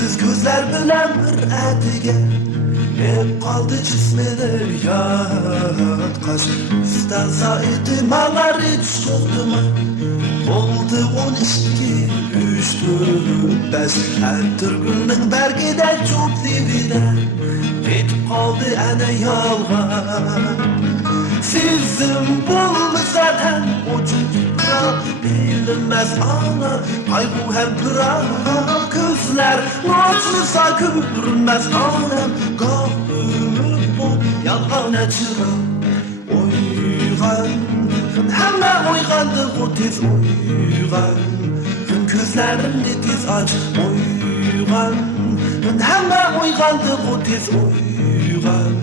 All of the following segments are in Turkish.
Ümitsiz gözler bilen bir etige hep kaldı cismini yat kaç İstansa ihtimaller hiç yoktu mu? Oldu 12, 3, 4, 5 Her türgünün bergide çok divide Bitip kaldı ene yalvar Sizin bulmuş zaten ucunda bilinmez ana Kaybı hem pıra gözler Noçlusa görünmez alem Kahvümü bu yalana çıra Oygan Hemen oygandı o tez oygan Gözlerini tez aç oygan Hemen oygandı o tez oygan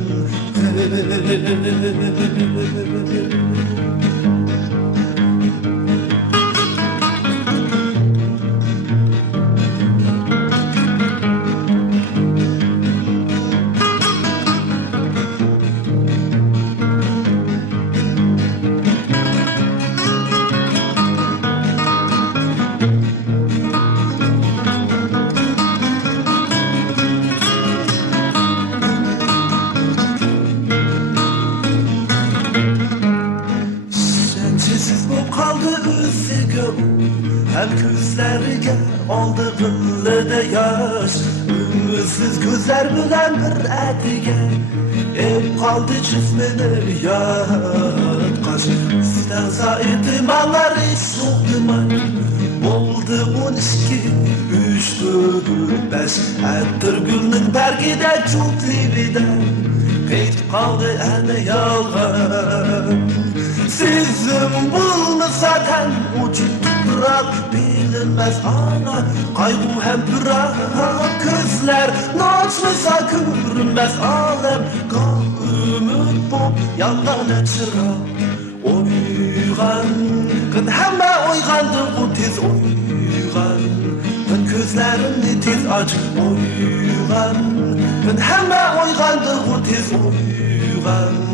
kaldı üzügüm Hem gözlerge oldu gıllede yaş Ümitsiz gözler bilen bir etige Hep kaldı cismini yat kaç İstansa ihtimaller hiç yoktu mu? Oldu 12, 3, 4, 5 Her türgünün bergide çok libide Kayıp kaldı ene yalvar Sizin bulmuş zaten ucun bırak bilinmez ana Kaybı hem bırak gözler Noçlusa görünmez alem Kal ümit bu yalan çıra Oygan Kın hemen oygandı bu tez oygan Kın gözlerini tez aç oygan Kın hemen oygandı bu tez oygan